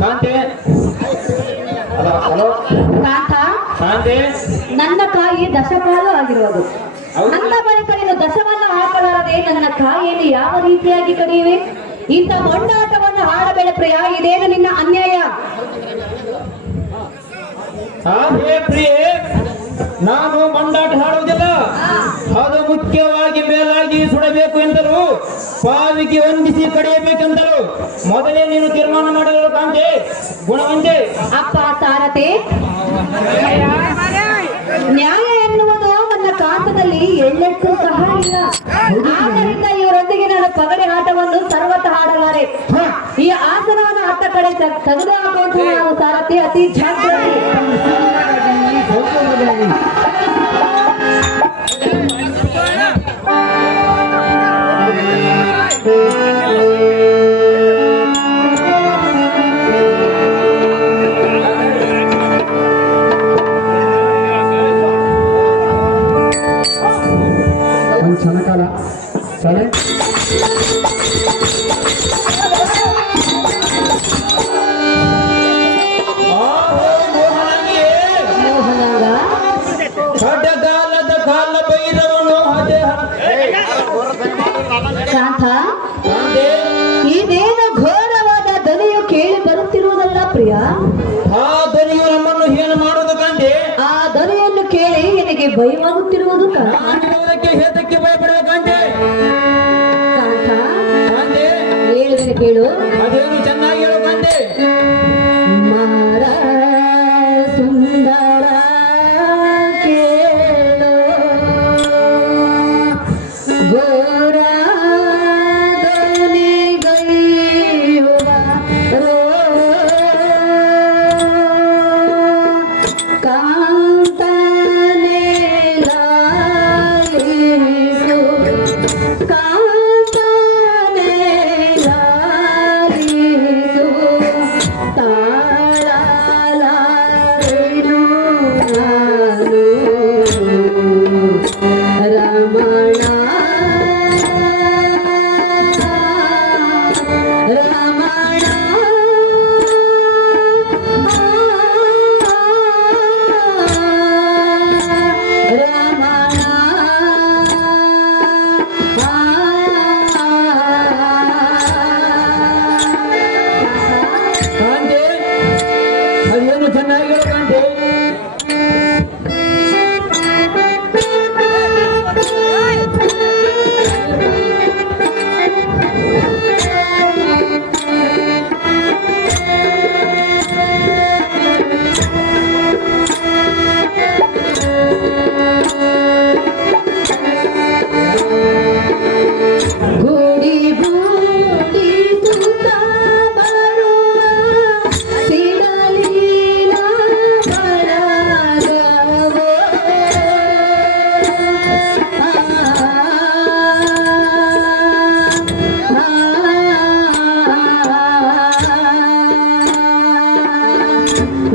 ಕಾಂತೆ hello ಕಾಂತ ಕಾಂತೆ ನನ್ನ ಕಾಯಿ ದಶಪಾಲು ಆಗಿರುವುದು. ನನ್ನ ಬಳಿಕ ನೀನು ದಶವನ್ನು ಹಾಕಲಾರದೆ ನನ್ನ ಕಾಯಿಯನ್ನು ಯಾವ ರೀತಿಯಾಗಿ ಕಡಿಯುವೆ? ಇಂಥ ಮೊಂಡಾಟವನ್ನು ಆಡಬೇಡ ಪ್ರಿಯ, ಇದೇನು ನಿನ್ನ ಅನ್ಯಾಯ. ಪ್ರಿಯೆ, ನಾನು ಮಂಡಾಟ ಹಾಡುವುದಿಲ್ಲ. ಅದು ಮುಖ್ಯವಾಗಿ ಮೇಲಾಗಿ ಸುಡಬೇಕು ಎಂದರು, ಪಾವಿಗೆ ಹೊಂದಿಸಿ ಕಡಿಯಬೇಕೆಂದರು. ಮೊದಲೇ ನೀನು ತೀರ್ಮಾನ ಮಾಡಲು ಕಾಂತೆ ಗುಣವಂತೆ. ಅಪ್ಪ ಸಾರಥಿ, ನ್ಯಾಯ ಎನ್ನುವುದು ನನ್ನ ಕಾಂತದಲ್ಲಿ ಎಳ್ಳೆಟ್ಟು ಸಹ ಇಲ್ಲ. ಆದ್ದರಿಂದ ಇವರೊಂದಿಗೆ ನಾನು ಪಗಡೆ ಆಟವನ್ನು ಸರ್ವತ ಆಡಲಾರೆ. ಈ ಆಸನವನ್ನು ಹತ್ತ ಕಡೆ ತೆಗೆದು ಹಾಕುವಂತ ನಾವು ಸಾರಥಿ ಅತಿ ಜಾಗ್ರತೆ. ಕ್ಷಣಕಾಲ ಸಳೆ ಖಡ್ಗಾಲದ ಕಾಲ ಭೈರವನು ಕಾಂತ, ಇದೇನು ಘೋರವಾದ ಧ್ವನಿಯು ಕೇಳಿ ಬರುತ್ತಿರುವುದಲ್ಲ ಪ್ರಿಯ. ಆ ಧ್ವನಿಯು ನಮ್ಮನ್ನು ಏನು ಮಾಡುವುದು ಕಾಂತೆ? ಆ ಧ್ವನಿಯನ್ನು ಕೇಳಿ ನಿನಗೆ ಭಯವಾಗುತ್ತಿರುವುದು ಮಾಡುವುದಕ್ಕೆ ಹೇತಕ್ಕೆ ಭಯಪಡಬೇಕಂತೆ? ಕಾಂತ, ಕಾಂತೆ ಹೇಳಿದರೆ ಕೇಳು. ಅದೇನು ಚೆನ್ನಾಗಿ ಹೇಳು ಕಾಂತೆ. ಮಾರ ಸುಂದರ ಕೇಳು, ಘೋರ ಧ್ವನಿಗೈಯುವ ಕಾಂತನೇ ಲಾಲಿಸು, ಕಾಂತನೇ ಲಾಲಿಸು, ತಾಳಲಾರೆನು ನಾನು ರಮಣ ರಮಣ. ಕಾಂತೆ ಅದೇನು ಚೆನ್ನಾಗಿ ಹೇಳು ಕಾಂತೆ. ಗೂಡಿ ಗೂಡಿ ಸುತ್ತ ಬರುವ ಸಿಡಲಿನ ಬರಗವೋ.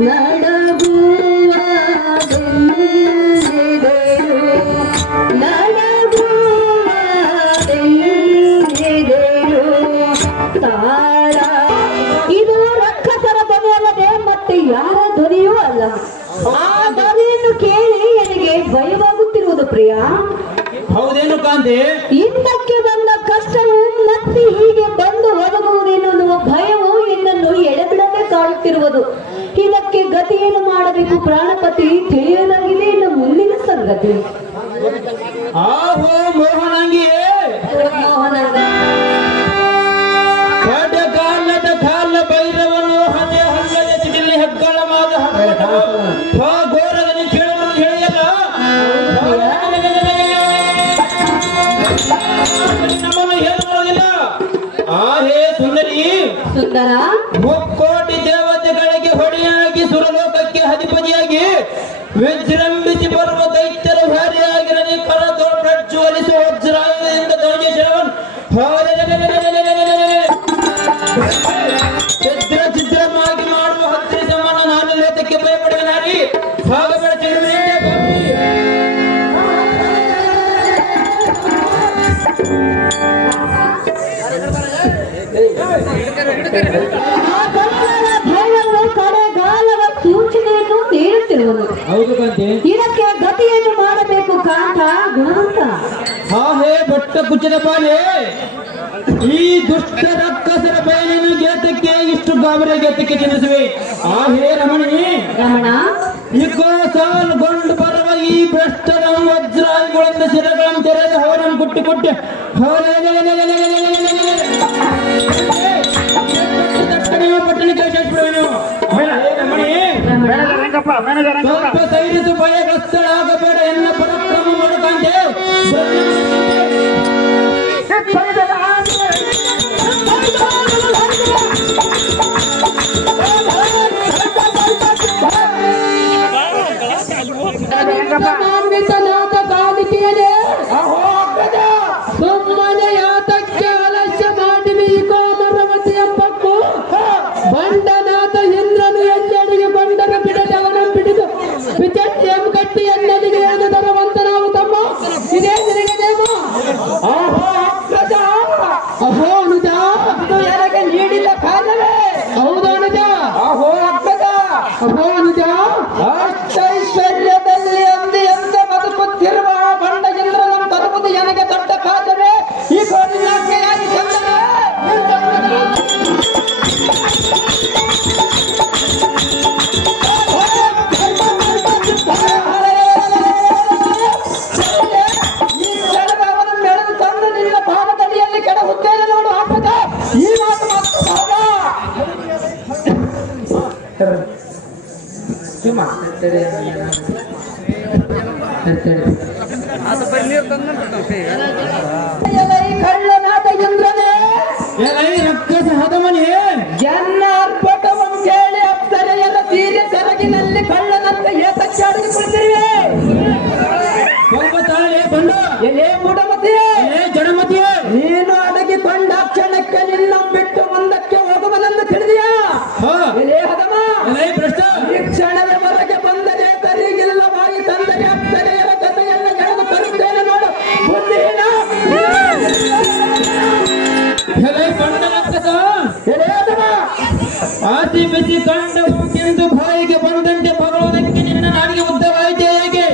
ನಡಗುವ ಬೆನ್ನಿದೆಯೋ, ನಡಗುವ ಬೆನ್ನಿದೆಯೋ ತಾಳ. ಇದು ರಕ್ಕಸರ ಧ್ವನಿಯಲ್ಲದೆ ಮತ್ತೆ ಯಾರ ಧ್ವನಿಯೂ ಅಲ್ಲ. ಆ ಧ್ವನಿಯನ್ನು ಕೇಳಿ ನನಗೆ ಭಯವಾಗುತ್ತಿರುವುದು ಪ್ರಿಯ. ಹೌದೇನು ಕಾಂತೆ? ಹಿಂದಕ್ಕೆ ಬಂದ ಕಷ್ಟವು ಮತ್ತೆ ಹೀಗೆ ಬಂದು ಒದಗುವುದೆನ್ನುವ ಭಯವು ನಿನ್ನನ್ನು ಎಡೆಬಿಡದೆ ಕಾಡುತ್ತಿರುವುದು. ಇದಕ್ಕೆ ಗತಿಯನ್ನು ಮಾಡಬೇಕು ಪ್ರಾಣಪತಿ ತಿಳಿಯಲಾಗಿದೆ. ಇನ್ನು ಮುಂದಿನ ಸಂಗತಿ ಆಹೋ ಮೋಹನಂಗಿಯೇ, ಖಡ್ಗಾಲದ ಕಾಲ ಭೈರವನು ಹದೆ ಹಂಗದ ಸಿಡಿಲಿ ಹೆಗ್ಗಳ ಮಾದ ಘೋರದಲ್ಲಿ ಕೇಳಲು ಹೇಳಿಯಲ್ಲ. ನಮ್ಮನ್ನು ಏನು ಮಾಡೋದಿಲ್ಲ. ಆಹೇ ಸುಂದರಿ, ಸುಂದರ, ಮುಕ್ಕೋಟಿ ದೇವತೆಗಳಿಗೆ ಹೊಡೆಯಾಗಿ ಸುರಲೋಕಕ್ಕೆ ಅಧಿಪತಿಯಾಗಿ ವಿಜೃಂಭಿಸಿ ಬರುವ ದೈತ್ಯರ ಭಾರಿಯಾಗಿರಲಿ ಕರದೋ ಪ್ರಜ್ವಲಿಸುವ ವಜ್ರಾಯುಧದಿಂದ ಧ್ವಜೇಶ್ವರವನ್ ಛಿದ್ರ ಛಿದ್ರವಾಗಿ ಮಾಡುವ ಹತ್ತಿರ ಸಮಾನ ನಾನು ಲೋಕಕ್ಕೆ ಭಯಪಡುವ ನಾರಿ ಹಾಗಬೇಡ ತಿಳಿದೇ ಆ ಹೌದು ಕಾಂತಿ. ಇದಕ್ಕೆ ಗತಿಯನ್ನು ಮಾಡಬೇಕು ಕಾಂತ ಗುಣವಂತ. ಹಾ ಹೇ ಬಟ್ಟ ಕುಚ್ಚದ ಪಾಲೆ, ಈ ದುಷ್ಟ ರಕ್ಕಸರ ಬಯಲಿನ ಗೇತಕ್ಕೆ ಇಷ್ಟು ಗಾಬರಿ ಗೇತಕ್ಕೆ ತಿನ್ನಿಸುವೆ. ಆ ಹೇ ರಮಣಿ ರಮಣ, ಇಕೋ ಸಾಲ್ಗೊಂಡು ಬರುವ ಈ ಭ್ರಷ್ಟರ ವಜ್ರಾಯುಗಳಿಂದ ಶಿರಗಳನ್ನು ತೆರೆದು ಅವರನ್ನು ಕುಟ್ಟಿ ಕುಟ್ಟಿ ಪಟ್ಟಣಕ್ಕೆ ಸೇರಿಸಿಬಿಡುವೆನು. ಸ್ವಲ್ಪ ಸೈರಿಸು, ಭಯಗ್ರಸ್ತಳಾಗಬೇಡ, ಎನ್ನ ಪರಾಕ್ರಮ ಮಾಡುತ್ತಂತೆ. ಸುಮ್ಮನೆ ಯಾತಕ್ಕೆ ಆಲಸ್ಯ ಮಾಡಿ ಬೀಕೋ ಮರಮತಿ ಎಂಬಕ್ಕೂ ಬಂಡನಾಥ ಇಂದ್ರನು ಎಲ್ಲೆಡೆಗೆ ಬಂಡನ ಬಿಡದೆ ಅವನ ಬಿಡಿದು ವಿಚಟ್ಯಂ ಕಟ್ಟಿ ಎನ್ನಲಿಗೆ ಏನು ಧನವಂತನಾವು ತಮ್ಮ ಇದೇ ನಿನಗೆ ನೇಮ. ಅಹೋ ಅನುಜ, ನನಗೆ ನೀಡಿದ ಕಾಲವೇ. ಹೌದು ಅನುಜ. ಅಹೋ ಅಗ್ಗದ, ಅಹೋ ಅನುಜ, ಅಷ್ಟೈಶ್ವರ್ಯದಲ್ಲಿ ಎಂದ ಬದುಕುತ್ತಿರುವ ಬಂಡ ಇಂದ್ರನನ್ನು ತರುವುದು ನನಗೆ ದೊಡ್ಡ ಕಾಲವೇ. ಈ ಕೋರಿಯಾಗಿ ಚಂದವೇ. ಈ ಕ್ಷಣದ ಅವನನ್ನು ಬೆಳೆದು ತಂದು ನಿನ್ನ ಪಾದದಡಿಯಲ್ಲಿ ಕೆಡಹುತ್ತೇನೆ ನೋಡು ಹಾಕದ. ಈ ಮಾತು ಮತ್ತು ಕಳ್ಳನಾದ ಇಂದ್ರನೇ, ರಕ್ಕಸ ಹದಮನೆ, ಜನ್ನ ಅರ್ಪಟವನ್ನು ಕೇಳಿ ಅಪ್ಸರೆಯರ ಸೀರೆ ಸೆರಗಿನಲ್ಲಿ ಕಳ್ಳನಂತೆ ಏತಕ್ಕೆ ಅಡಗಿಕೊಂಡಿರುವೆ. ಸ್ವಲ್ಪ ತಾಳೆ ಬಂದ ಎಲೆ ಮೂಢಮತಿಯೇ, ಜಡಮತಿಯೇ, ನೀನು ಅಡಗಿಕೊಂಡ ಕ್ಷಣಕ್ಕೆ ನಿನ್ನ ಬಿಟ್ಟು ಮುಂದಕ್ಕೆ ಹೋಗುವನೆಂದು ತಿಳಿದಿಯಾ? ಎಲೆ ಹದಮ, ಈ ಕ್ಷಣವೇ ಹೊರಗೆ ಬಂದರೆ ಸರಿಗಿಲ್ಲವಾಗಿ ತಂದರೆ ಅಪ್ಸರೆಯರ ಕಥೆಯನ್ನ ಗೆಳೆದು ತರುತ್ತೇನೆ ನೋಡು ಬುದ್ಧಿಹೀನ. ಆಸಿ ಬಿಸಿ ಕಂಡು ಎಂದು ಬಾಯಿಗೆ ಬಂದಂತೆ ಪಗಲುವುದಕ್ಕೆ ನಿನ್ನ ನಾಡಿಗೆ ಉದ್ದವಾಯಿತೆ ಹೇಗೆ?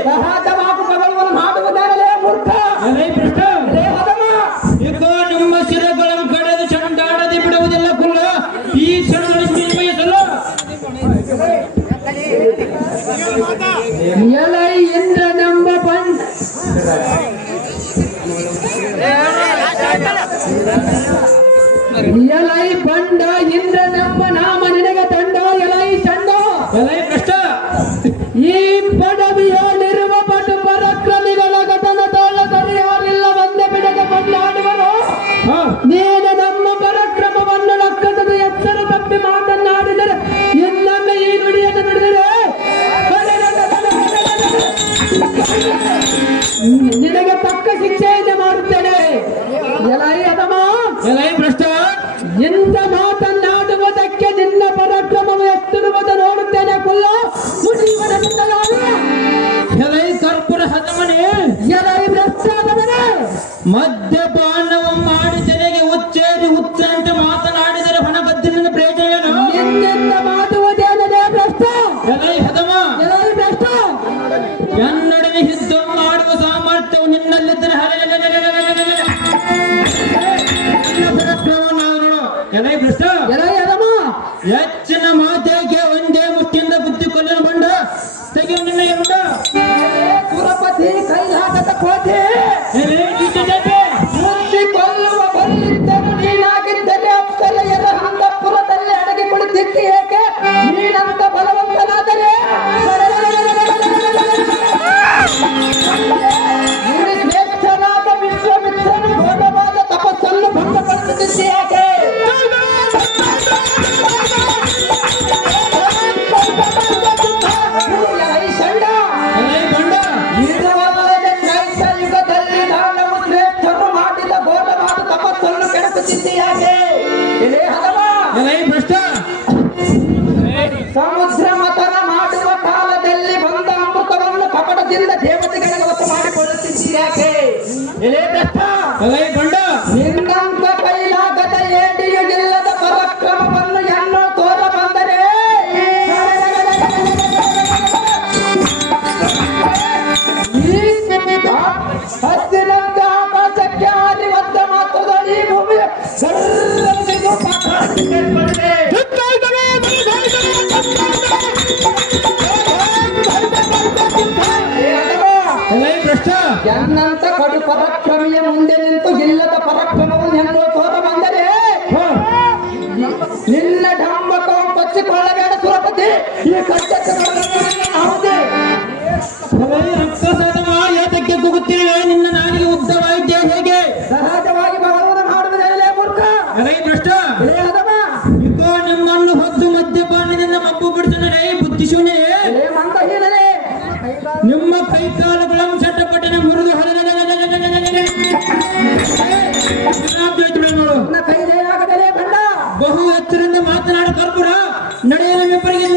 ಪಗಲುವನ್ನು ಮಾಡುವುದಾಗಲೇ ಮೂರ್ಖ. ಇಗೋ ನಿಮ್ಮ ಶಿರಗಳನ್ನು ಕಡೆದು ಚಂಡಾಡದೆ ಬಿಡುವುದಿಲ್ಲ ಕುಲ್ಲ. ಈ ಕ್ಷಣದಲ್ಲಿ ನಿರ್ಮಯಿಸಲು ಎಲೈ ಇಂದ್ರನೆಂಬ ಎಲೈ ಬಂಡ ಇಂದ್ರನೆಂಬ ನಾಮ ನಿನಗೆ ತಂಡ. ಎಲೈ ಚಂಡ, ಎಲೈ ಕಷ್ಟ, ಈ ಪಡವಿಯಲ್ಲಿರುವ ಪಟು ಪರಾಕ್ರಮಿಗಳ ಘಟನ ತೋಳ ಸರಿಯಾರಿಲ್ಲ ಒಂದೇ ಬಿಡದೆ ಕೊಂಡಾಡುವರು. ನೀನು ನಮ್ಮ ಪರಾಕ್ರಮವನ್ನು ಲಕ್ಕದ ಎಚ್ಚರ ತಪ್ಪಿ ಮಾತನಾಡಿದರೆ ಇನ್ನೊಮ್ಮೆ ಈ ನುಡಿಯನ್ನು ನುಡಿದರೆ ನಿನಗೆ ತಕ್ಕ ಶಿಕ್ಷೆಯನ್ನು ಮಾಡುತ್ತೇನೆ. ಎಲೈ ಅದಮ, ಎಲೈ ಭ್ರಷ್ಟ, ಇಂಥ ಮಾತನಾಡುವುದಕ್ಕೆ ನಿನ್ನ ಪರಾಕ್ರಮವು ಎಷ್ಟಿರುವುದು ನೋಡುತ್ತೇನೆ ಕುಲ್ಲ. ಎಲೈ ಕರ್ಪೂರ ಹದಮನೆ, ಎಲೈ ಭ್ರಷ್ಟಾದವನೇ, ಮದ್ಯಪಾನವ ಮಾಡಿ ತೆರೆಗೆ ಉಚ್ಚೇರಿ ಉಚ್ಚಂತೆ ಮಾತನಾಡಿದರೆ ಹಣ ಬದ್ದಿನ ಪ್ರಯೋಜನವೇನು? ನಿನ್ನಿಂದ ಮಾಡುವುದೇನದೇ ಭ್ರಷ್ಟ. ಎಲೈ ಹದಮ, ಎಲೈ ಭ್ರಷ್ಟ, ಎನ್ನೊಡನೆ ಯುದ್ಧ ಮಾಡುವ ಸಾಮರ್ಥ್ಯವು ನಿನ್ನಲ್ಲಿದ್ದರೆ ಪರಾಕ್ರಮವನ್ನು ನೋಡು. ಎಲೈ ಭ್ರಷ್ಟ, ಎಲೈ ಅದಮ, ಹೆಚ್ಚಿನ ಮಾತೆಗೆ ಒಂದೇ ಮುಷ್ಟಿಯಿಂದ ಬುದ್ಧಿ ಕೊಲ್ಲಲು ಬಂಡ ತೆಗೆಯು ನಿನ್ನ ಎರುಡ. ಸುರಪತಿ ಕೈಲಾಟದ ಕೋಟೆ, ಬುದ್ಧಿ ಕೊಲ್ಲುವ ಬಲ್ಲಿದ್ದರು ನೀನಾಗಿದ್ದರೆ ಅಪ್ಸರೆಯರ ಅಂತಃಪುರದಲ್ಲಿ ಅಡಗಿ ಕುಳಿತಿದ್ದಿ ಏಕೆ? ನೀನಂತ ಬಲವಂತನಾದರೆ ಶ್ರೇಷ್ಠನಾದ ವಿಶ್ವಮಿತ್ರನು ಘೋರವಾದ ತಪಸ್ಸನ್ನು ಭಂಗಪಡಿಸುತ್ತಿದ್ದಿ ಯಾಕೆ? ನಿನ್ನ ಡಂಬಕವನ್ನು ಕೊಚ್ಚಿಕೊಳ್ಳಬೇಡ ಸುರಪತಿ. ಈ ಕಚ್ಚಕ್ಕೆ ಹೌದೇ ರಕ್ಕಸದಮ ಏತಕ್ಕೆ ಕೂಗುತ್ತಿರುವೆ? ನಿನ್ನ ನಾಲಿಗೆ ಉದ್ದವಾಯಿತೆ ಹೇಗೆ? ಸಹಜವಾಗಿ ಭಗವಂತನ ಮಾಡುವುದೇ ಮೂರ್ಖ. ಅರೇ ಭ್ರಷ್ಟ, ಹದಮ ಇಗೋ ನಿಮ್ಮನ್ನು ಹೊತ್ತು ಮದ್ಯಪಾನದಿಂದ ಮಬ್ಬು ಬಿಡಿಸನರೇ ಬುದ್ಧಿಶೂನ್ಯರೇ, ಮಂದಹೀನರೇ, ನಿಮ್ಮ ಕೈಕಾಲುಗಳನ್ನು ಚಟ್ಟಪಟ್ಟನೆ ಮುರಿದು ನೋಡು. ನನ್ನ ಕೈಲೇನಾಗದಲೇ ಬಂಡ. ಬಹು ಎತ್ತರಿಂದ ಮಾತನಾಡ ಕರ್ಪುರ ನಡೆಯಲು ಮೆಪ್ಪರಿಗೆ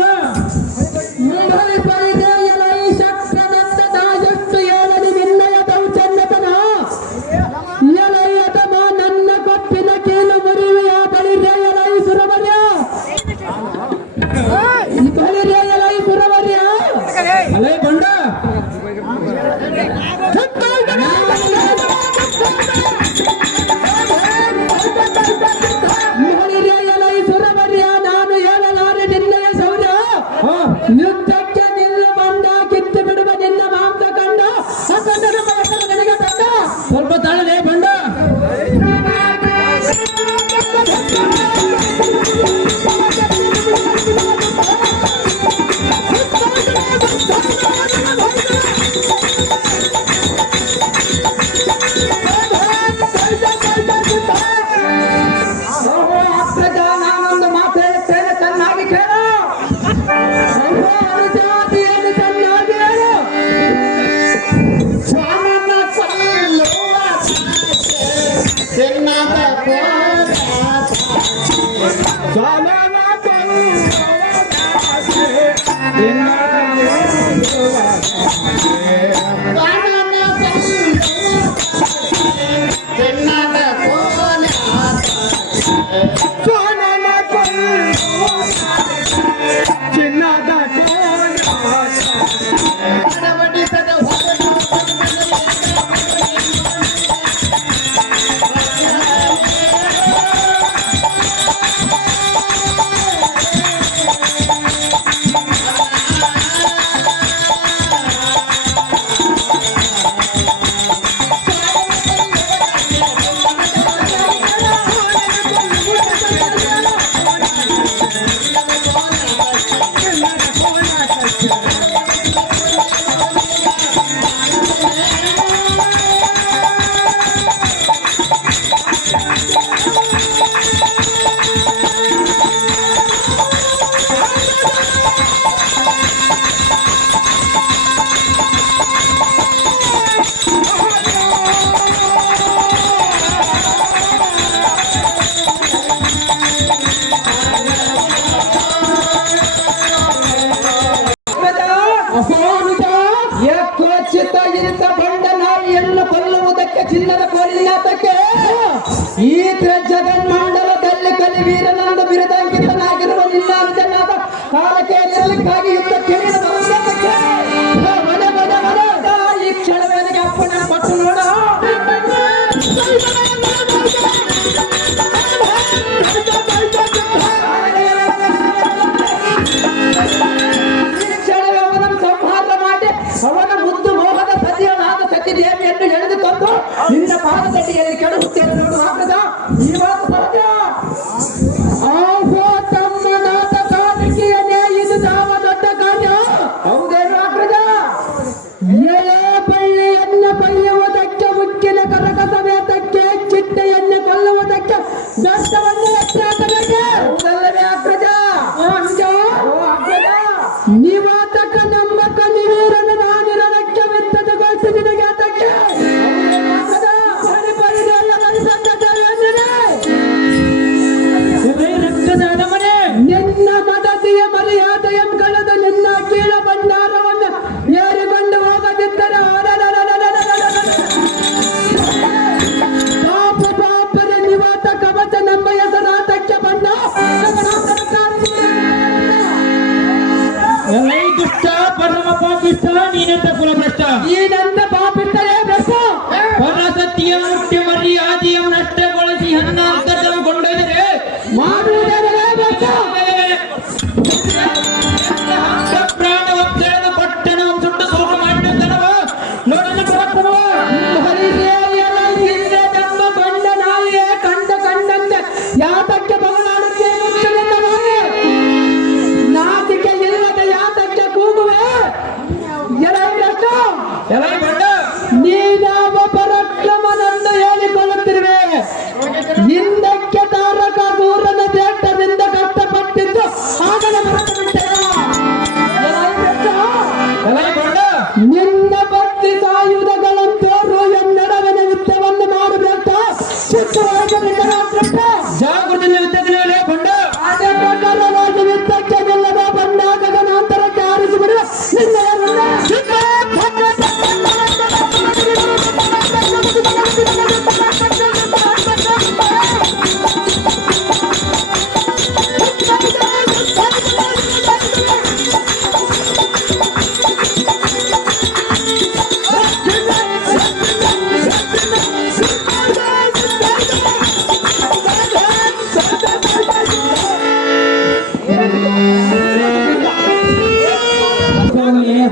ಮುಂಬೈ ಪರಿದೆಯಲ ಈ ಶಕ್ರನಂದ ನಾಯಷ್ಟು ಏಳಲಿ ನಿನ್ನಯ ದೌರ್ಜನ್ಯತನ. ಎಲೈಯತಮ ನನ್ನ ಕೊಪ್ಪಿನ ಕೀಲು ಮುರಿವೆಯ ಬಳಿರೆಯಲ ಈ ಸುರವರ್ಯ. ಬಳಿರೆಯಲ ಈ ಸುರವರ್ಯ. ಅಲೇ ಬಂಡ, ಬಳಿರೆಯಲ ಈ ಸುರವರ್ಯ. ನಾನು ಹೇಳಲಾರೆ ನಿನ್ನಯ ಶೌರ್ಯ. ಯುದ್ಧಕ್ಕೆ ನಿಲ್ಲ ಬಂಡ, ಕಿತ್ತು ಬಿಡುವ ನಿನ್ನ ಮಾಂಸ ಕಂಡ. ಅಕ್ಕಂದರ ಮಕ್ಕಳು ನನಗೆ ತಂದ. ಸ್ವಲ್ಪ ತಾಳಲೇ ಬಂಡ. ನಾನೊಂದು ಮಾತು ಹೇಳುತ್ತೇನೆ, ಚೆನ್ನಾಗಿ ಕೇಳು. ಅನುಜಾತಿಯನ್ನು ಚೆನ್ನಾಗಿ ಹೇಳು. ಸ್ವಾಮನ ಕೊಲ್ಲುವ ಚಿನ್ನದ ಕೋಲಾಟ. ಸ್ವಾಮನ ಚಿತ್ತ ಇಂಥ ಬಂಡ ನಾಯಿಯನ್ನು ಕೊಲ್ಲುವುದಕ್ಕೆ ಚಿನ್ನದ ಕೋಲಿನಾತಕ್ಕೆ ಈ ಜಗನ್ಮಂಡಲದಲ್ಲಿ ಕಲಿವೀರನಂದು ಬಿರುದಂಕಿತನಾಗಿರುವ ನಿನ್ನ ಅಂಜನಾದ ಕಾಲಕ್ಕೆ ನಿಲ್ಲಕ್ಕಾಗಿ ಯುದ್ಧಕ್ಕೆ ಈ ಕ್ಷಣವೇನಿಗೆ ಅಪ್ಪನ ಪಟ್ಟು ನೋಡ. ಅವನ ಮುದ್ದು ಮೋಹದ ಸತಿಯನಾದ ಸತಿದೇವಿಯನ್ನು ಎಳೆದು ತಂದು ನಿನ್ನ ಪಾದದಡಿಯಲ್ಲಿ ಕೆಡುತ್ತೇನೆ ನೋಡು. ಹಾಕದ ಈ ಮಾತು ಸತ್ಯ. ಆಹೋ ತಮ್ಮ ನಾಟಕ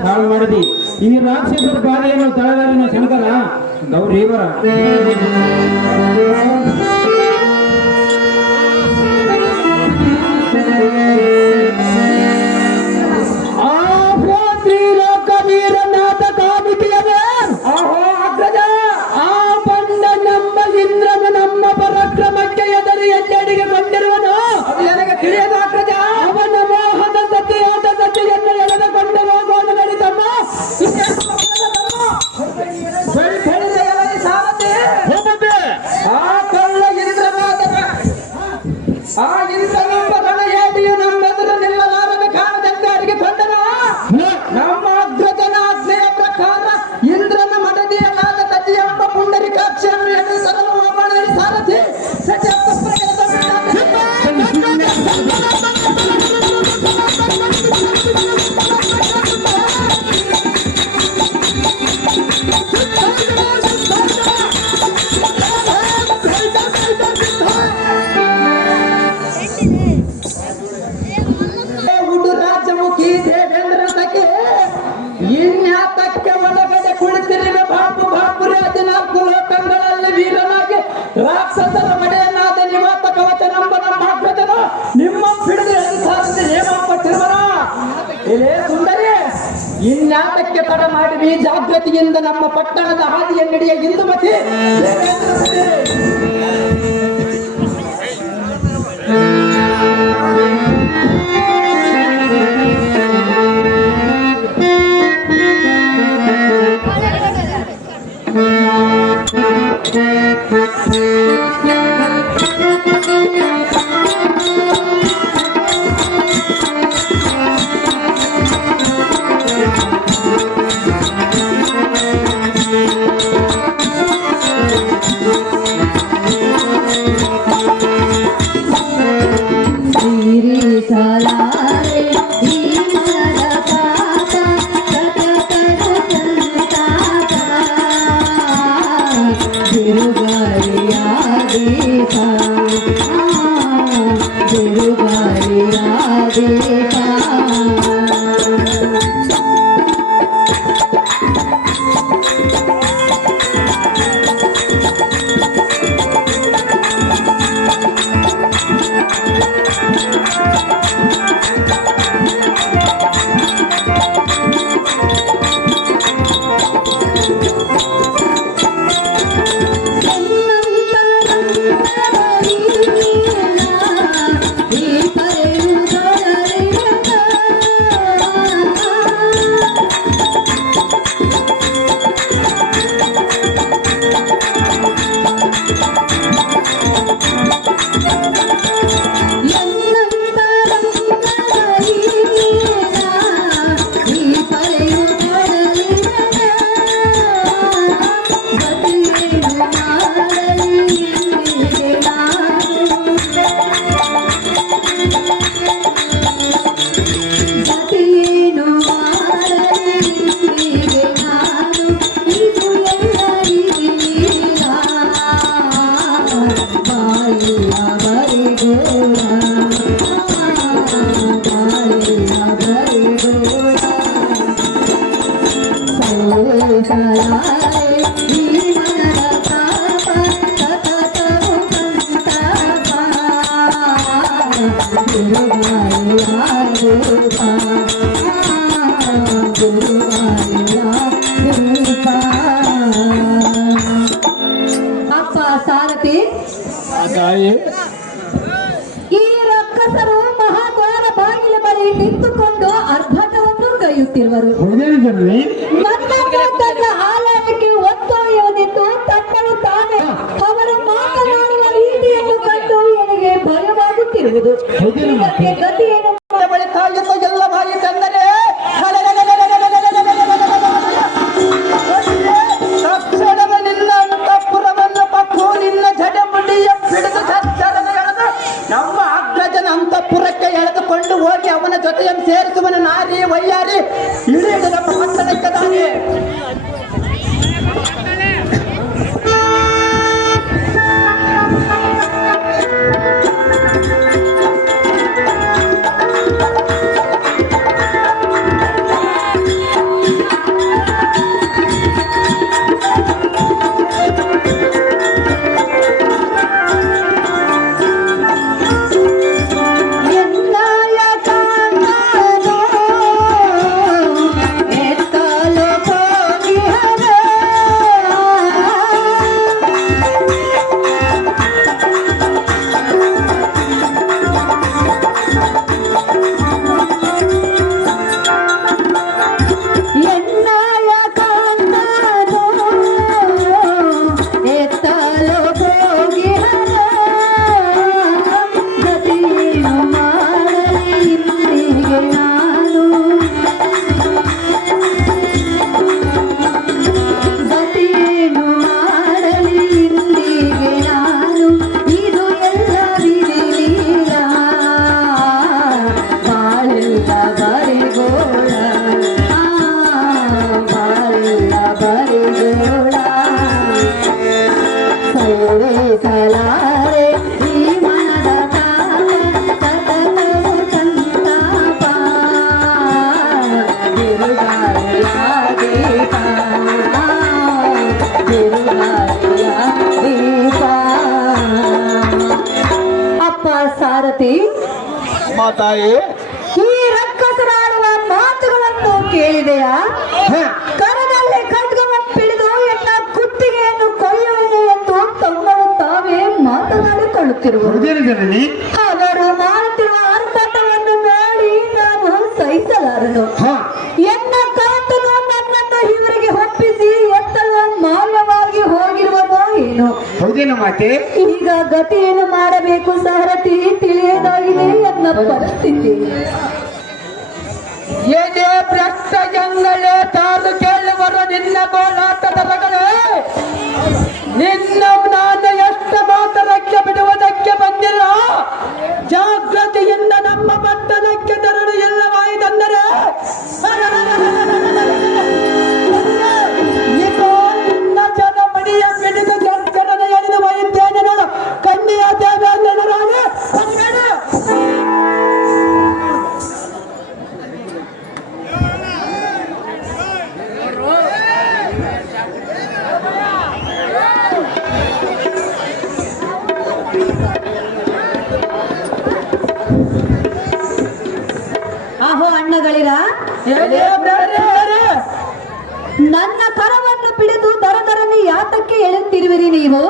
ಹಾಳು ಮಾಡಿದಿ. ಈ ರಾಕ್ಷಸರ ಬಾಧೆಯನ್ನು ತಳೆದರಿನ ಶಂಕರ ಗೌರೀವರ. ಇನ್ಯಾತಕ್ಕೆ ಒಳಗಡೆ ಕುಳಿತಿರುವ ಬಾಪು ಬಾಪುರಿ 14 ಲೋಕಗಳಲ್ಲಿ ವೀರನಾಗಿ ರಾಕ್ಷಸರ ಒಡೆಯನಾದ ನಿವಾತ ಕವಚ ನಮ್ಮ ಮಾತೃತನು ನಿಮ್ಮ ಹಿಡಿದು ಸಾಧಿಸಿ ಹೇಮಪ್ಪ ತಿರುಮಲ. ಇದೇ ಸುಂದರಿ, ಇನ್ಯಾತಕ್ಕೆ ತಡ ಮಾಡಿವಿ? ಜಾಗೃತಿಯಿಂದ ನಮ್ಮ ಪಟ್ಟಣದ ಹಾದಿಯನ್ನಿಡಿಯ ಇಂದುಮತಿ. ಅಪ್ಪ ಸಾರಥಿ, ಈ ರಕ್ಕಸರು ಮಹಾದ್ವಾರ ಬಾಗಿಲ ಬಳಿ ನಿಂತುಕೊಂಡು ಅರ್ಭಟವನ್ನು ಕೈಯುತ್ತಿರುವರು. ನನ್ನನ್ನು ತನ್ನ ಹಾಲಾಟಕ್ಕೆ ಒತ್ತೊಯ್ಯುವುದೆಂದು ತನ್ನಳು ತಾನೇ ಅವರು ಮಾತನಾಡುವ ರೀತಿಯನ್ನು ಕಂಡು ನನಗೆ ಭಯವಾಗುತ್ತಿರುವುದು. ಇದಕ್ಕೆ ಗತಿಯನ್ನು ಎಲ್ಲ ಬಾಯಿ ತಂದರೆ ತಕ್ಷಣವೇ ನಿನ್ನ ಅಂತಃಪುರವನ್ನು ಪಕ್ಕು ನಿನ್ನ ಜಡಮುಡಿಯ ಹಿಡಿದು ಎಳೆದು ನಮ್ಮ ಅಗ್ರಜನ ಅಂತಃಪುರಕ್ಕೆ ಎಳೆದುಕೊಂಡು ಹೋಗಿ ಅವನ ಜೊತೆಯನ್ನು ಸೇರಿಸುವನ ನಾರಿ ವಯ್ಯಾರಿ ಇಳಿದು ನಮ್ಮ ಪಟ್ಟಣಕ್ಕೆ ದಾರಿ. ಇಂದಿಗೆ ನಾನು ಗತಿಯೇನು ಮಾಡಲಿ ಇಂದಿಗೆ ನಾನು ಇದು ಎಲ್ಲ ವಿಧಿಲೀಲ ಬಾಳೆಲ್ಲ ಬರಿಗೋಳ ಬಾಳೆಲ್ಲ ಬರಿಗೋಳ ಸಲಾರೆ ಈ ಮನದ ತಾಪ ಸತತವು ಸಂತಾಪ ಬಿರುಗಾಳಿಯ ದೀಪ ಬಿರುಗಾಳಿಯ ದೀಪ. ಅಪ್ಪ ಸಾರಥಿ, ಮಾತಾಯಿ ಈ ರಕ್ಕಸರಾಡುವ ಮಾತುಗಳನ್ನು ಕೇಳಿದೆಯಾ? ಕರದಲ್ಲಿ ಖಡ್ಗವನ್ನು ಪಿಡಿದು ಎನ್ನ ಕುತ್ತಿಗೆಯನ್ನು ಕೊಯ್ಯುವುದು ಎಂದು ತಮ್ಮರು ತಾವೇ ಮಾತನಾಡಿಕೊಳ್ಳುತ್ತಿರುವರು. ಅವರು ಮಾಡುತ್ತಿರುವ ಆರ್ಭಟವನ್ನು ನೋಡಿ ನಾನು ಸಹಿಸಲಾರನು. ಎನ್ನ ಕಾಂತನು ನನ್ನನ್ನು ಇವರಿಗೆ ಒಪ್ಪಿಸಿ ಎತ್ತಲು ಮಾಲ್ಯವಾಗಿ ಹೋಗಿರುವನೋ ಏನು? ಹೌದೇನು ಮಾತೆ? ಈಗ ಗತಿಯನ್ನು ಮಾಡಬೇಕು ಸಾರಥಿ ತಿಳಿಯದಾಗಿದೆ ಎನ್ನ ಪರಿಸ್ಥಿತಿ. ಏನೇ ಭ್ರಷ್ಟ ಜಂಗಳೆ ತಾನು ಕೇಳುವರು ನಿನ್ನ ಕೋಲಾಟದ ರಗಳೆ. ನಿನ್ನ ನಾನು ಎಷ್ಟು ಮಾತರಕ್ಕೆ ಬಿಡುವುದಕ್ಕೆ ಬಂದಿಲ್ಲ. ಜಾಗೃತಿಯಿಂದ ನಮ್ಮ ಪಟ್ಟಣಕ್ಕೆ ತರಲು ಇಲ್ಲವಾಯಿತೆಂದರೆ ಇದು ನಿನ್ನ ಜನಪಡಿಯ ಪಿಡಿದು ಜನನ ಎಳೆದು ಒಯ್ಯುತ್ತೇನೆ ನೋಡು. ಕನ್ನಿಯ ದೇವ ಜನರಾಗಿ ಆಹೋ ಅಣ್ಣಗಳಿರ, ನನ್ನ ಕರವನ್ನು ಪಿಡಿದು ದರದರನೆ ಯಾತಕ್ಕೆ ಎಳುತ್ತಿರುವಿರಿ ನೀವು?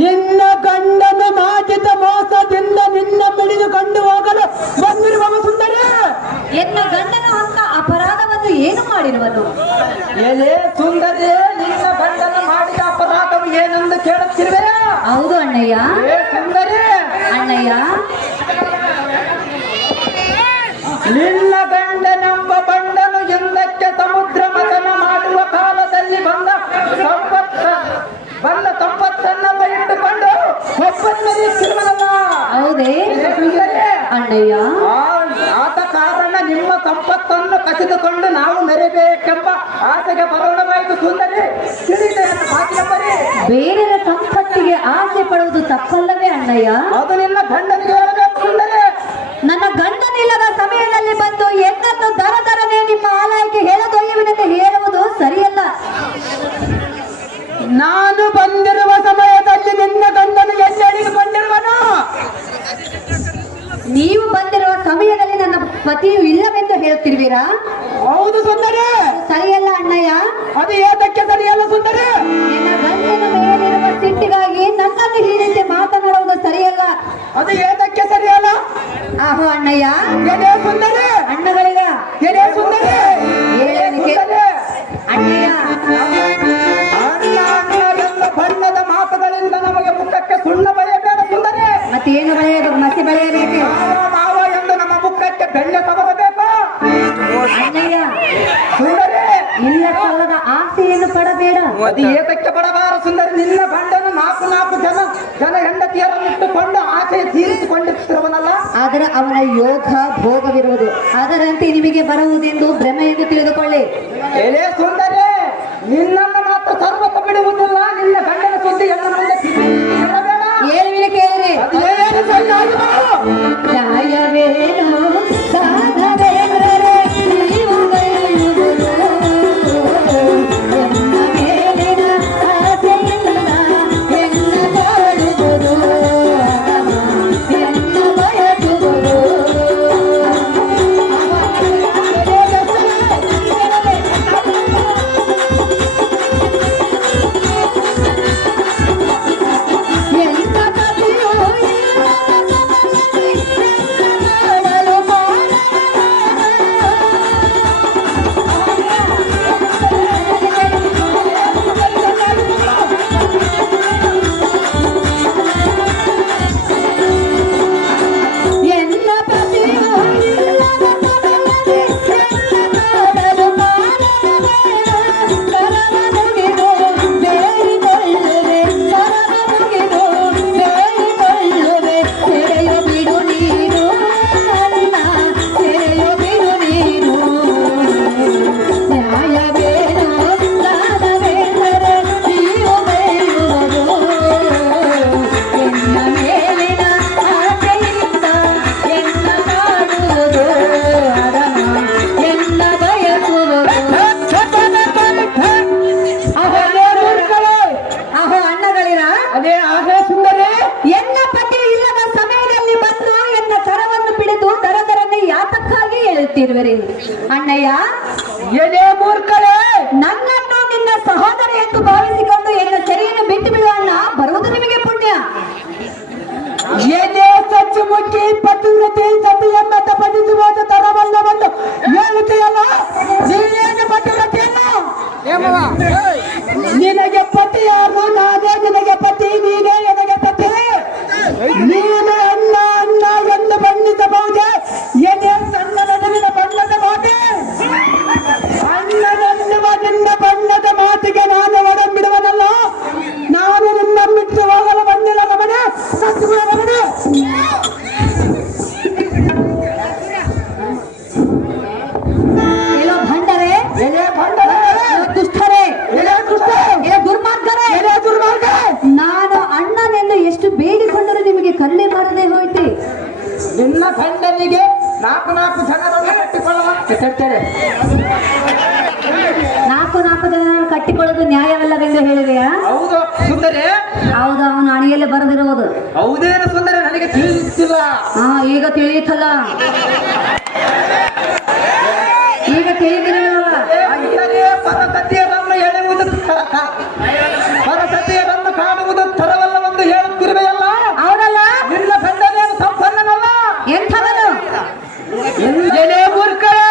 ನಿನ್ನ ಗಂಡನ ಮಾಜಿತ ಮೋಸದಿಂದ ನಿನ್ನ ಮಿಡಿದುಕೊಂಡು ಹೋಗಲು ಬಂದಿರುವ ಸುಂದರಿ. ಎನ್ನ ಗಂಡನ ಅಂತ ಅಪರಾಧವನ್ನು ಏನು ಮಾಡಿರುವನು? ಎಲೆ ಸುಂದರಿ, ನಿನ್ನ ಗಂಡನ ಮಾಡಿದ ಅಪರಾಧವು ಏನೆಂದು ಕೇಳುತ್ತಿರುವೆ? ಹೌದು ಅಣ್ಣಯ್ಯ. ಏ ಸುಂದರಿ, ಅಣ್ಣಯ್ಯ, ನಿನ್ನ ಗಂಡನೆಂಬ ಬಂಡನು ಹಿಂದಕ್ಕೆ ಸಮುದ್ರ ಮಥನ ಮಾಡುವ ಕಾಲದಲ್ಲಿ ಬಂದ ಸಂಪತ್ತನ್ನೆಲ್ಲ ಇಟ್ಟುಕೊಂಡು ಒಪ್ಪಂದಿರುವನಲ್ಲ. ಹೌದೇ ಸುಂದರಿ, ಅಣ್ಣಯ್ಯ? ಆದ ಕಾರಣ ನಿಮ್ಮ ಸಂಪತ್ತನ್ನು ಕಸಿದುಕೊಂಡು ನಾವು ಮೆರೆಬೇಕೆಂಬ ಆಸೆಗೆ ಬರೋಣವಾಯಿತು ಸುಂದರಿ. ಬೇರೆಯ ಸಂಪತ್ತಿಗೆ ಆಸೆ ಪಡುವುದು ತಪ್ಪಲ್ಲವೇ ಅಣ್ಣಯ್ಯ? ಅದು ನಿನ್ನ ಗಂಡನಿಗೆ ಹೇಳಬೇಕು ಸುಂದರಿ. ನನ್ನ ಗಂಡನಿಲ್ಲದ ಸಮಯದಲ್ಲಿ ಬಂದು ಎನ್ನನ್ನು ದರದರನೆ ನಿಮ್ಮ ಆಲಯಕ್ಕೆ ಹೇಳದೊಯ್ಯುವೆನೆಂದು ಹೇಳುವುದು ಸರಿಯಲ್ಲ. ನಾನು ಬಂದಿರುವ ಸಮಯದಲ್ಲಿ ನಿನ್ನ ಗಂಡನು ಎಲ್ಲಿ ಅಡಿಗಿಕೊಂಡಿರುವನು? ನೀವು ಬಂದಿರುವ ಸಮಯದಲ್ಲಿ ನನ್ನ ಪತಿಯು ಇಲ್ಲವೆಂದು ಹೇಳುತ್ತಿರುವಿರಾ? ಹೌದು ಸುಂದರಿ. ಸರಿಯಲ್ಲ ಅಣ್ಣಯ್ಯ. ಅದು ಏತಕ್ಕೆ ಸರಿಯಲ್ಲ ಸುಂದರಿ? ನಿನ್ನ ಗಂಡನ ಮೇಲಿರುವ ಸಿಟ್ಟಿಗಾಗಿ ನನ್ನನ್ನು ಈ ರೀತಿ ಮಾತನಾಡುವುದು ಸರಿಯಲ್ಲ. ಅದು ಏತಕ್ಕೆ ಸರಿಯಲ್ಲ? ಆಹೋ ಅಣ್ಣಯ್ಯ. ಏನೇ ಸುಂದರಿ? ಅಣ್ಣಗಳಿಗ ಏನೇ ಸುಂದರಿ? ಹೇಳಲಿಕ್ಕೆ ಅಣ್ಣಯ್ಯ. ಅಣ್ಣ ಎಲ್ಲ ಬಣ್ಣದ ಮಾತುಗಳಿಂದ ನಮಗೆ ಮುಖಕ್ಕೆ ಸುಣ್ಣ ಬರೆಯಬೇಡ ಸುಂದರಿ. ಮತ್ತೇನು ಬಳೆಯಬೇಕು? ಮಸಿ ಬಳೆಯಬೇಕು. ಮಾವ ಎಂದು ನಮ್ಮ ಮುಖಕ್ಕೆ ಬೆಣ್ಣೆ ತಗೊಳ್ಳಬೇಕು ಅಣ್ಣಯ್ಯ, ಸುಂದರಿ. ಇಲ್ಲ ಸಲ್ಲದ ಆಸೆಯನ್ನು ಪಡಬೇಡ. ಅದು ಏತಕ್ಕೆ ಬಡಬಾರ ಸುಂದರಿ? ನಿನ್ನ ಗಂಡನು ನಾಲ್ಕು ಜನ ಹೆಂಡತಿಯರನ್ನು ಇಟ್ಟುಕೊಂಡು ಆಸೆ ತೀರಿಸಿಕೊಂಡಿರುವನಲ್ಲ. ಆದರೆ ಅವನ ಯೋಗ ಭೋಗವಿರುವುದು. ಅದರಂತೆ ನಿಮಗೆ ಬರುವುದೆಂದು ಭ್ರಮೆ ಎಂದು ತಿಳಿದುಕೊಳ್ಳಿ. ಏನೇ ಸುಂದರಿ, ನಿನ್ನನ್ನು ಮಾತ್ರ ಸರ್ವತ ಬಿಡುವುದಿಲ್ಲ. ನಿನ್ನ ಗಂಡನ ಸುದ್ದಿ ಎಲ್ಲ ಮುಂದೆ ಹೇಳಬೇಡ. ಏಳುವಿನ ಕೇಳಿರಿ. ಅದು ಏನು ಸರಿಯಾಗಿಲ್ಲ. ನ್ಯಾಯವೇನು ಸಾಧವೇನರೆ ನೀವುಗೈಯುವುದು. ಎನ್ನ ಮೇಲಿನ ಆಸೆಯಿಂದ ಎನ್ನ ಕಾಡುವುದು, ಎನ್ನ ಬಯಸುವುದು. ಎನ್ನ ಪತಿಯು ಇಲ್ಲ ಮಾಡಲು ಮಾಡ ಬಿಟ್ಟಿರುವಿರಿ. ಅಣ್ಣಯ್ಯ, ಏನೇ ಮೂರ್ಖರೇ, ನನ್ನನ್ನು ನಿನ್ನ ಸಹೋದರ ಎಂದು ಭಾವಿಸಿಕೊಂಡು ಎನ್ನ ಸೆರೆಯನ್ನು ಬಿಟ್ಟು ಬಿಡುವ ಅಣ್ಣ, ಬರುವುದು ನಿಮಗೆ ಪುಣ್ಯ. ಏನೇ ಸಚ್ಚು ಮುಕ್ಕಿ ಪತಿವ್ರತೆ ಸತಿ ಎಂಬ ಪದಿಸುವುದು ತರವಲ್ಲವೆಂದು ಹೇಳುತ್ತೆಯಲ್ಲ, ನೀನೇನು ಪತಿವ್ರತೆಯಲ್ಲ? ನಿನಗೆ ಪತಿ ಯಾರು? ನಾನೇ ನಿನಗೆ ಪತಿ, ನೀನೇ ನನಗೆ ಪತಿ. ನೀನು ಅಣ್ಣ ಅಣ್ಣ ಎಂದು ಬಣ್ಣಿಸಬಹುದೇ? ಏನೇ ಸಣ್ಣ ನಡುವಿನ ಬಣ್ಣದ ಮಾತೆ? ಅಣ್ಣನೆನ್ನುವ ನಿನ್ನ ಬಣ್ಣದ ಮಾತಿಗೆ ನಾನು ಒಡಂಬಿಡುವನಲ್ಲ. ನಾನು ನಿನ್ನ ಬಿಟ್ಟು ಹೋಗಲು ಬಂದಿಲ್ಲ ರಮಣ, ಸತ್ಯಗುಣ ರಮಣ. ಎಲ್ಲೋ ಭಂಡರೆ, ಎಲೆ ಬಂಡರೆ, ದುಷ್ಟರೇ, ಎಲೆ ದುಷ್ಟ, ದುರ್ಮಾರ್ಗರೇ, ಎಲೆ ದುರ್ಮಾರ್ಗ. ನಾನು ಅಣ್ಣನೆಂದು ಎಷ್ಟು ಬೇಡಿಕೊಂಡರೂ ನಿಮಗೆ ಕರುಣೆ ಮಾಡದೆ ಹೋಯ್ತೆ. ನಿನ್ನ ಗಂಡನಿಗೆ ನಾಲ್ಕು ಜನರನ್ನು ಕಟ್ಟಿಕೊಳ್ಳುವ ಕಟ್ಟುತ್ತಾರೆ. ನಾಲ್ಕು ಜನ ಕಟ್ಟಿಕೊಳ್ಳೋದು ನ್ಯಾಯವಲ್ಲವೆಂದು ಹೇಳಿದೆಯಾ? ಹೌದು ಸುಂದರಿ, ಹೌದು, ಅವನು ಅಣಿಯಲ್ಲಿ ಬರೆದಿರುವುದು. ಹೌದೇನು ಸುಂದರಿ, ನನಗೆ ತಿಳಿದಿಲ್ಲ. ಈಗ ತಿಳಿಯಿತಲ್ಲ, ಈಗ ತಿಳಿದಿರಲಿಲ್ಲ. ಪರಸತಿಯರನ್ನು ಎಳೆಯುವುದು ಪರಸತಿಯರನ್ನು ಕಾಣುವುದು ತರವಲ್ಲವೆಂದು ಹೇಳುತ್ತಿರುವೆಯಲ್ಲ. ಅವರಲ್ಲ, ನಿನ್ನ ಗಂಡನೇನು ಸಂಪನ್ನನಲ್ಲ. ಎಂಥವನು? ಎಲೆ ಮೂರ್ಖರೇ,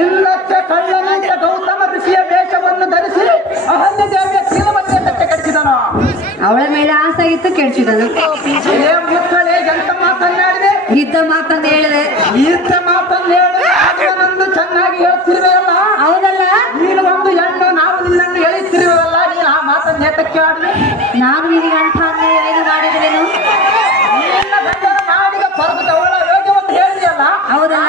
ಇಲ್ಲಕ್ಕೆ ಕಳ್ಳನಂತೆ ಗೌತಮ ಋಷಿಯ ವೇಷವನ್ನು ಧರಿಸಿ ಅಹಲ್ಯ ದೇವಿಯ ಶೀಲವನ್ನೇ ತಟ್ಟೆ ಕಟ್ಟಿದನು. ಅವಳ ಮೇಲೆ ಆಸೆ ಇತ್ತು, ಕೆಡಿಸಿದನು. ಎಲೆ ಮೂರ್ಖರೇ, ಎಂತ ಮಾತನ್ನಾಡಿದೆ? ಇದ್ದ ಮಾತಂದು ಹೇಳಿದೆ. ಈತ ಮಾತನ್ನು ಹೇಳುವಂದು ಚೆನ್ನಾಗಿ ಹೇಳ್ತಿರುವೆಯಲ್ಲ. ಹೌದಲ್ಲ, ನೀನು ಒಂದು ಹೆಣ್ಣು, ನಾವು ನಿನ್ನನ್ನು ಹೇಳುತ್ತಿರುವಲ್ಲ. ನೀನು ಆ ಮಾತನ್ನು ಏತಕ್ಕೆ ಆಡಿದೆ? ನಾನು ನಿನಗೆ ಅಂಥ ಅನ್ಯಾಯ ಏನು ಮಾಡಿದರೇನು? ನಿನ್ನ ಗಂಡನ ನಾಡಿಗೆ ಪರ್ವತ ಅವಳ ಯೋಗ್ಯವನ್ನು ಹೇಳಿದೆಯಲ್ಲ. ಹೌದಾ?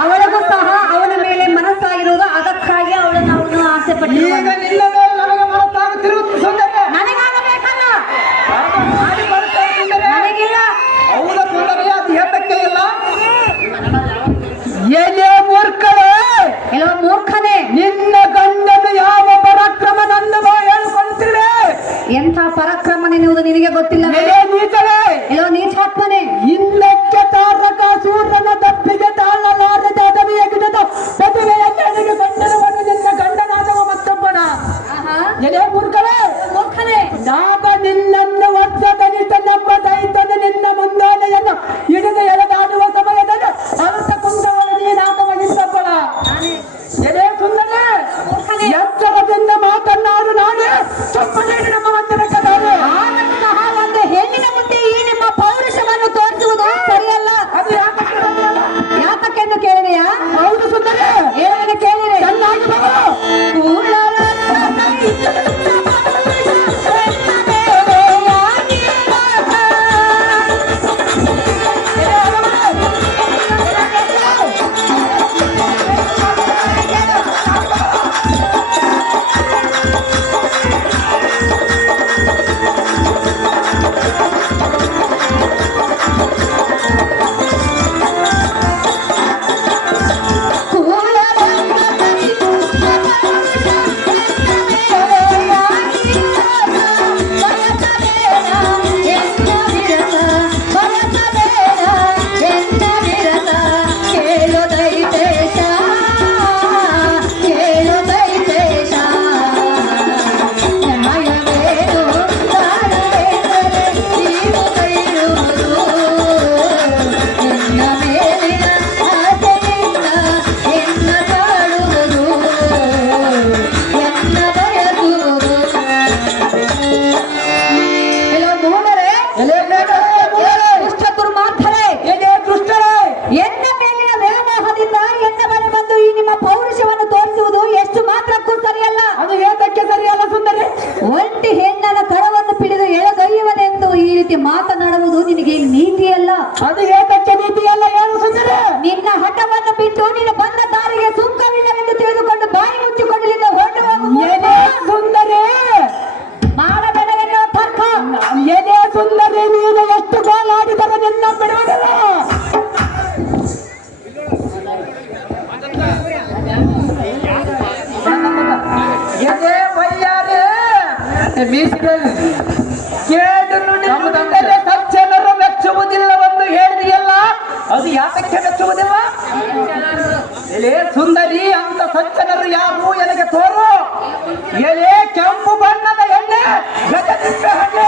ಅವಳಿಗೂ ಸಹ ಅವನ ಮೇಲೆ ಮನಸ್ಸಾಗಿರುವುದು, ಅದಕ್ಕಾಗಿ ಅವಳನ್ನು ಆಸೆ ಈಗ ಪಟ್ಟಿರುವನು. ನಿನ್ನ ಮೇಲೆ ನನಗೆ ಮನಸ್ಸಾಗುತ್ತಿರುವುದು ಸುಂದರಿ. ನನಗಾಗಬೇಕಲ್ಲ, ಮಾಡಿ ಬರುತ್ತಾ ಸುಂದರಿ. ನನಗಿಲ್ಲ. ಹೌದ ಸುಂದರಿ, ಅದು ಏತಕ್ಕೆ ಇಲ್ಲ? ಎಲೆ ಮೂರ್ಖರೇ, ಎಲ್ಲೋ ಮೂರ್ಖನೇ, ನಿನ್ನ ಗಂಡನು ಯಾವ ಪರಾಕ್ರಮ ನಂದು ಹೇಳಿಕೊಳ್ಳುತ್ತಿದೆ? ಎಂಥ ಪರಾಕ್ರಮನೆನ್ನುವುದು ನಿನಗೆ ಗೊತ್ತಿಲ್ಲ. ಎಲೆ ನೀಚರೇ, ಎಲ್ಲೋ ನೀಚಾತ್ಮನೇ, ಹಿಂದಕ್ಕೆ ತಾರಕ ಸೂರ್ಯನ ದಪ್ಪಿಗೆ ತಾಳಲಾರದ ಅಡವಿಯ ಗಿಡದ ಪ್ರತಿಭೆಯ ಕೆಳಗೆ ಗಂಡನವನ್ನು ನಿನ್ನ ಗಂಡನಾದವ ಮತ್ತೊಬ್ಬನ. ಎಲೆ ಮೂರ್ಖರೇ, ಮೂರ್ಖನೇ, ನಾಗ ನಿನ್ನನ್ನು ವರ್ಷ ಕನಿಷ್ಠನೆಂಬ ದೈತ್ಯದ ನಿನ್ನ ಮುಂದಾನೆಯನ್ನು ಹಿಡಿದು ಎಳೆದಾಡುವ ಸಮಯದಲ್ಲಿ ಅರ್ಥ ಕುಂದವನ್ನು ನೀನಾದವ ನಿನ್ನೊಬ್ಬಳ. ಎಲೆ ಸುಂದರೇ, ಎಚ್ಚರದಿಂದ ಮಾತನ್ನಾಡು. ನಾನೇ ಚಪ್ಪಲಿ ನಮ್ಮ ಮಂದಿರಕ್ಕೆ ನಾನು ಆದರೂ ಸಹ ಒಂದು ಹೆಣ್ಣಿನ ಮುಂದೆ ಈ ನಿಮ್ಮ ಪೌರುಷವನ್ನು ತೋರಿಸುವುದು ಸರಿಯಲ್ಲ. ಅದು ಯಾತಕ್ಕೆಂದು ಕೇಳಿದೆಯಾ? ಹೌದು ಸುಂದರೇ, ಹೇಳುವುದನ್ನು ಕೇಳಿದೆ. ಚೆನ್ನಾಗಿ ಬರು. ಮಾತನಾಡುವುದು ನಿನಗೆ ನೀತಿಯಲ್ಲ. ಅದು ಏತಕ್ಕೆ ನೀತಿಯಲ್ಲ ಏನು ಸುಂದರಿ? ನಿನ್ನ ಹಠವನ್ನು ಬಿಟ್ಟು ನೀನು ಬಂದ ದಾರಿಗೆ ಸುಂಕವಿಲ್ಲವೆಂದು ತಿಳಿದುಕೊಂಡು ಬಾಯಿ ಮುಚ್ಚಿಕೊಂಡಿದ್ದ ಹೊರಟು ಹೋಗುವ ಸುಂದರಿ ಮಾಡಬೇಡವೆನ್ನುವ ತರ್ಕ. ಏನೇ ಸುಂದರಿ, ನೀನು ಎಷ್ಟು ಗೋಳಾಡಿದರೂ ನಿನ್ನ ಬಿಡುವುದಿಲ್ಲ. ಎದೆ ಬಯ್ಯಾರೆ ಕೇಳು ನುಡಿದರೆ ಸಜ್ಜನರು ಮೆಚ್ಚುವುದಿಲ್ಲವೆಂದು ಹೇಳಿದೆಯಲ್ಲ, ಅದು ಯಾತಕ್ಕೆ ಮೆಚ್ಚುವುದಿಲ್ಲ? ಎಲೆ ಸುಂದರಿ ಅಂತ ಸಜ್ಜನರು ಯಾರು ನನಗೆ ತೋರು. ಎಲೆ ಕೆಂಪು ಬಣ್ಣದ ಎಣ್ಣೆ ಗಜದಿಂದ ಹಾಗೆ